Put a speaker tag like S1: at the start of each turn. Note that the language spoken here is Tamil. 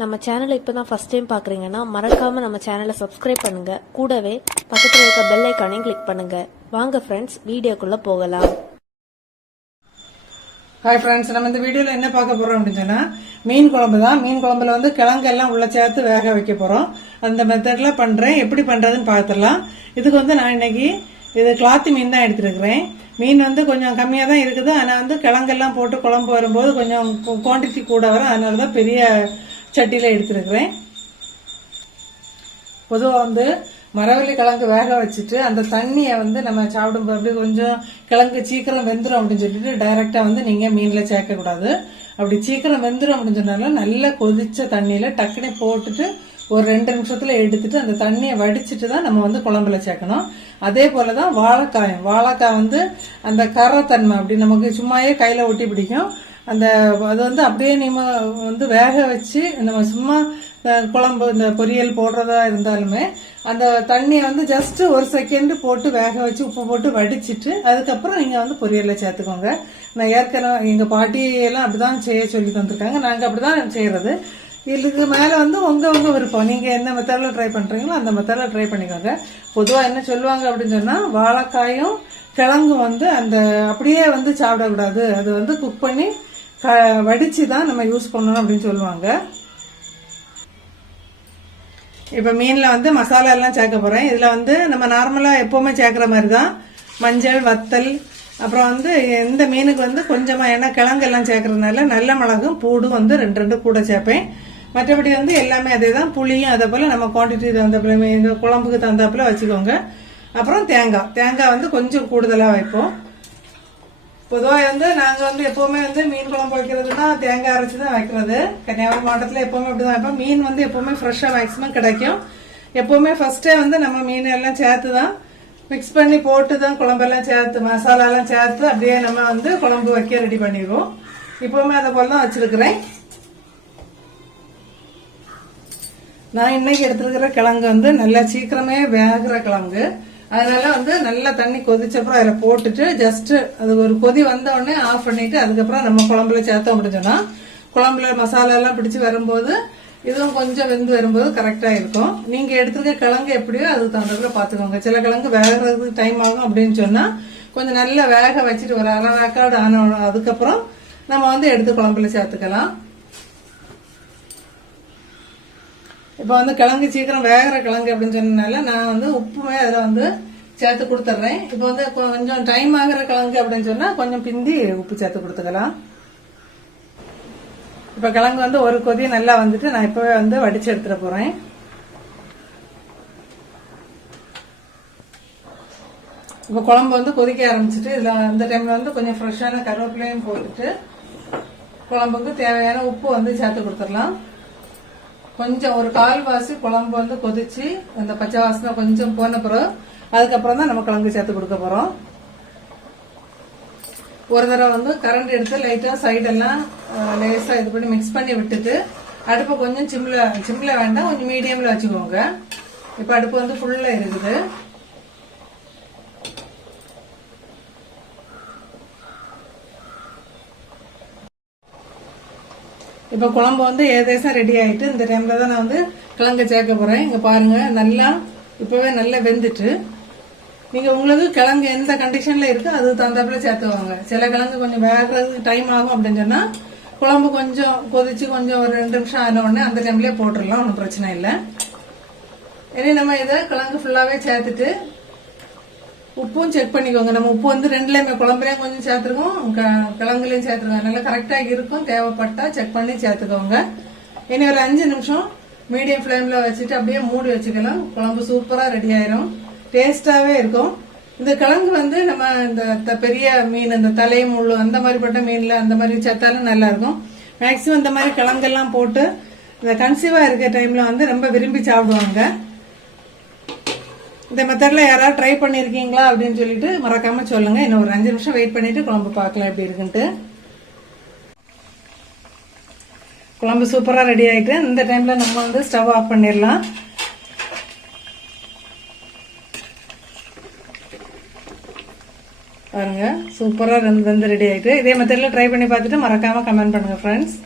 S1: நம்ம சேனலை இப்போ தான் ஃபஸ்ட் டைம் பார்க்குறீங்கன்னா மறக்காமல் நம்ம சேனலை சப்ஸ்கிரைப் பண்ணுங்கள் கூடவே பக்கத்தில் இருக்க பெல் ஐக்கானையும் கிளிக் பண்ணுங்கள் வாங்க ஃப்ரெண்ட்ஸ் வீடியோக்குள்ளே போகலாம்.
S2: ஹாய் ஃப்ரெண்ட்ஸ் நம்ம இந்த வீடியோவில் என்ன பார்க்க போகிறோம் அப்படின்னு சொன்னால் மீன் குழம்பு தான். மீன் குழம்புல வந்து கிழங்கெல்லாம் உள்ள சேர்த்து வேக வைக்க போகிறோம் அந்த மெத்தடில் பண்ணுறேன் எப்படி பண்ணுறதுன்னு பார்த்துடலாம். இதுக்கு வந்து நான் இன்னைக்கு இது கிளாத்து மீன் தான் எடுத்துருக்கிறேன். மீன் வந்து கொஞ்சம் கம்மியாக தான் இருக்குது. ஆனால் வந்து கிழங்கெல்லாம் போட்டு குழம்பு வரும்போது கொஞ்சம் குவான்டிட்டி கூட வரும். அதனால தான் பெரிய சட்டியில் எடுத்துருக்கிறேன். பொதுவாக வந்து மரவள்ளி கிழங்கு வேக வச்சுட்டு அந்த தண்ணியை வந்து நம்ம சாப்பிடும்போது அப்படி கொஞ்சம் கிழங்கு சீக்கிரம் வெந்துடும் அப்படின்னு சொல்லிட்டு டைரெக்டாக வந்து நீங்கள் மீனில் சேர்க்கக்கூடாது. அப்படி சீக்கிரம் வெந்துடும் அப்படின்னு சொன்னாலும் நல்லா கொதிச்ச தண்ணியில் டக்குனு போட்டுட்டு ஒரு ரெண்டு நிமிஷத்துல எடுத்துட்டு அந்த தண்ணியை வடிச்சிட்டு தான் நம்ம வந்து குழம்புல சேர்க்கணும். அதே போல தான் வாழைக்காயும். வாழைக்காய் வந்து அந்த கரத்தன்மை அப்படி நமக்கு சும்மாயே கையில் ஒட்டி பிடிக்கும். அந்த அது வந்து அப்படியே நம்ம வந்து வேக வச்சு நம்ம சும்மா குழம்பு இந்த பொரியல் போடுறதா இருந்தாலுமே அந்த தண்ணியை வந்து ஜஸ்ட் ஒரு செகண்ட் போட்டு வேக வச்சு உப்பு போட்டு வடிச்சிட்டு அதுக்கப்புறம் நீங்க வந்து பொரியல்ல சேர்த்துக்கோங்க. நான் ஏற்கனவே எங்க பாட்டியெல்லாம் அப்படிதான் செய்ய சொல்லி தந்திருக்காங்க. நாங்க அப்படிதான் செய்யறது. இதுக்கு மேலே வந்து உங்கள் உங்கள் விருப்பம். நீங்கள் என்ன மெத்தடில் ட்ரை பண்ணுறீங்களோ அந்த மெத்தடில் ட்ரை பண்ணிக்கோங்க. பொதுவாக என்ன சொல்லுவாங்க அப்படின்னு சொன்னால் வாழைக்காயும் கிழங்கும் வந்து அந்த அப்படியே வந்து சாப்பிடக்கூடாது அது வந்து குக் பண்ணி க- வடிச்சு தான் நம்ம யூஸ் பண்ணணும் அப்படின்னு சொல்லுவாங்க. இப்போ மீனில் வந்து மசாலா எல்லாம் சேர்க்க போகிறேன் இதில் வந்து நம்ம நார்மலாக எப்போவுமே சேர்க்குற மாதிரி தான் மஞ்சள் வத்தல் அப்புறம் வந்து இந்த மீனுக்கு வந்து கொஞ்சமாக ஏன்னா கிழங்கு எல்லாம் சேர்க்கறதுனால நல்ல மிளகும் பூடும் வந்து ரெண்டு ரெண்டு கூட சேர்ப்பேன். மற்றபடி வந்து எல்லாமே அதே தான் புளியும் அதே போல் நம்ம குவான்டிட்டி தகுந்தாப்புல இந்த குழம்புக்கு தகுந்தாப்பில் வச்சுக்கோங்க. அப்புறம் தேங்காய். தேங்காய் வந்து கொஞ்சம் கூடுதலாக வைப்போம். பொதுவாக வந்து நாங்கள் வந்து எப்போவுமே வந்து மீன் குழம்பு வைக்கிறதுனா தேங்காய் அரைச்சி தான் வைக்கிறது. கன்னியாகுமரி மாவட்டத்தில் எப்போவுமே அப்படி தான் வைப்போம். மீன் வந்து எப்போவுமே ஃப்ரெஷ்ஷாக மேக்ஸிமம் கிடைக்கும். எப்போவுமே ஃபஸ்ட்டே வந்து நம்ம மீன் எல்லாம் சேர்த்து தான் மிக்ஸ் பண்ணி போட்டு தான் குழம்பெல்லாம் சேர்த்து மசாலாலாம் சேர்த்து அப்படியே நம்ம வந்து குழம்பு வைக்க ரெடி பண்ணிடுவோம். இப்போவுமே அதை போல் தான் வச்சுருக்கிறேன். நான் இன்னைக்கு எடுத்துருக்கிற கிழங்கு வந்து நல்லா சீக்கிரமே வேகிற கிழங்கு. அதனால வந்து நல்லா தண்ணி கொதிச்சப்புறம் அதில் போட்டுட்டு ஜஸ்ட் அது ஒரு கொதி வந்த உடனே ஆஃப் பண்ணிட்டு அதுக்கப்புறம் நம்ம குழம்புல சேர்த்தோம் அப்படின்னு குழம்புல மசாலா எல்லாம் வரும்போது இதுவும் கொஞ்சம் வெந்து வரும்போது கரெக்டா இருக்கும். நீங்க எடுத்துருக்க கிழங்கு எப்படியோ அதுக்கு தகுந்ததுல பாத்துக்கோங்க சில கிழங்கு வேகிறதுக்கு டைம் ஆகும் அப்படின்னு சொன்னா கொஞ்சம் நல்லா வேக வச்சுட்டு ஒரு அரை வேக்காடு ஆன அதுக்கப்புறம் நம்ம வந்து எடுத்து குழம்புல சேர்த்துக்கலாம். இப்போ வந்து கிழங்கு சீக்கிரம் வேகிற கிழங்கு அப்படின்னு சொன்னனால நான் வந்து உப்புமே அதில் வந்து சேர்த்து கொடுத்துட்றேன் இப்போ வந்து கொஞ்சம் டைம் ஆகிற கிழங்கு அப்படின்னு சொன்னால் கொஞ்சம் பிந்தி உப்பு சேர்த்து கொடுத்துக்கலாம். இப்போ கிழங்கு வந்து ஒரு கொதி நல்லா வந்துட்டு நான் இப்போவே வந்து வடித்து எடுத்துகிட்டு போகிறேன் இப்போ குழம்பு வந்து கொதிக்க ஆரம்பிச்சிட்டு இதில் அந்த டைமில் வந்து கொஞ்சம் ஃப்ரெஷ்ஷான கருவேப்பிலையும் போட்டுட்டு குழம்புக்கு தேவையான உப்பு வந்து சேர்த்து கொடுத்துடலாம். கொஞ்சம் ஒரு கால்வாசி குழம்பு வந்து கொதிச்சு அந்த பச்சை வாசனை கொஞ்சம் போன பிறகு அதுக்கப்புறம் தான் நம்ம குழம்பு சேர்த்து கொடுக்க போறோம். ஒரு தடவை வந்து கரண்ட் எடுத்து லைட்டாக சைடெல்லாம் லேசாக இது பண்ணி மிக்ஸ் பண்ணி விட்டுட்டு அடுப்பை கொஞ்சம் சிம்மில் சிம்மில் வேண்டாம் கொஞ்சம் மீடியமில் வச்சுக்கோங்க. இப்போ அடுப்பு வந்து ஃபுல்லாக இருக்குது. இப்போ குழம்பு வந்து ஏதேசம் ரெடி ஆயிட்டு இந்த டைமில் தான் நான் வந்து கிழங்கு சேர்க்க போகிறேன் இங்கே பாருங்கள் நல்லா இப்போவே நல்லா வெந்துட்டு. நீங்கள் உங்களுக்கு கிழங்கு எந்த கண்டிஷனில் இருக்கோ அது தகுந்தாப்புல சேர்த்துவாங்க சில கிழங்கு கொஞ்சம் வேகிறதுக்கு டைம் ஆகும் அப்படின்னு சொன்னால் குழம்பு கொஞ்சம் கொதிச்சு கொஞ்சம் ஒரு ரெண்டு நிமிஷம் ஆன உடனே அந்த டைம்லேயே போட்டுடலாம் ஒன்றும் பிரச்சனை இல்லை. இனி நம்ம இதை கிழங்கு ஃபுல்லாகவே சேர்த்துட்டு உப்பும் செக் பண்ணிக்கோங்க. நம்ம உப்பு வந்து ரெண்டுலேயுமே குழம்புலையும் கொஞ்சம் சேர்த்துருக்கோம் க- சேர்த்துருக்கோம் நல்லா கரெக்டாக இருக்கும். தேவைப்பட்டா செக் பண்ணி சேர்த்துக்கோங்க. இனி ஒரு அஞ்சு நிமிஷம் மீடியம் ஃப்ளேமில் வச்சுட்டு அப்படியே மூடி வச்சுக்கலாம். குழம்பு சூப்பராக ரெடி ஆயிரும். டேஸ்டாகவே இருக்கும். இந்த கிழங்கு வந்து நம்ம இந்த த- பெரிய மீன் இந்த தலை முள் அந்த மாதிரிப்பட்ட மீனில் அந்த மாதிரி சேர்த்தாலும் நல்லா இருக்கும். மேக்சிமம் இந்த மாதிரி கிழங்கெல்லாம் போட்டு இந்த கன்சீவாக இருக்கிற டைமில் வந்து ரொம்ப விரும்பி சாப்பிடுவாங்க. இந்த மெத்தடில் யாராவது ட்ரை பண்ணியிருக்கீங்களா அப்படின்னு சொல்லிட்டு மறக்காமல் சொல்லுங்கள் இன்னும் ஒரு அஞ்சு நிமிஷம் வெயிட் பண்ணிவிட்டு குழம்பு பார்க்கலாம் எப்படி இருக்குன்ட்டு. குழம்பு சூப்பராக ரெடி ஆகிட்டு இந்த டைமில் நம்ம வந்து ஸ்டவ் ஆஃப் பண்ணிடலாம். பாருங்க சூப்பரா வெந்து ரெடி ஆகிட்டு இதே மெத்தடில் ட்ரை பண்ணி பார்த்துட்டு மறக்காமல் கமெண்ட் பண்ணுங்கள் ஃப்ரெண்ட்ஸ்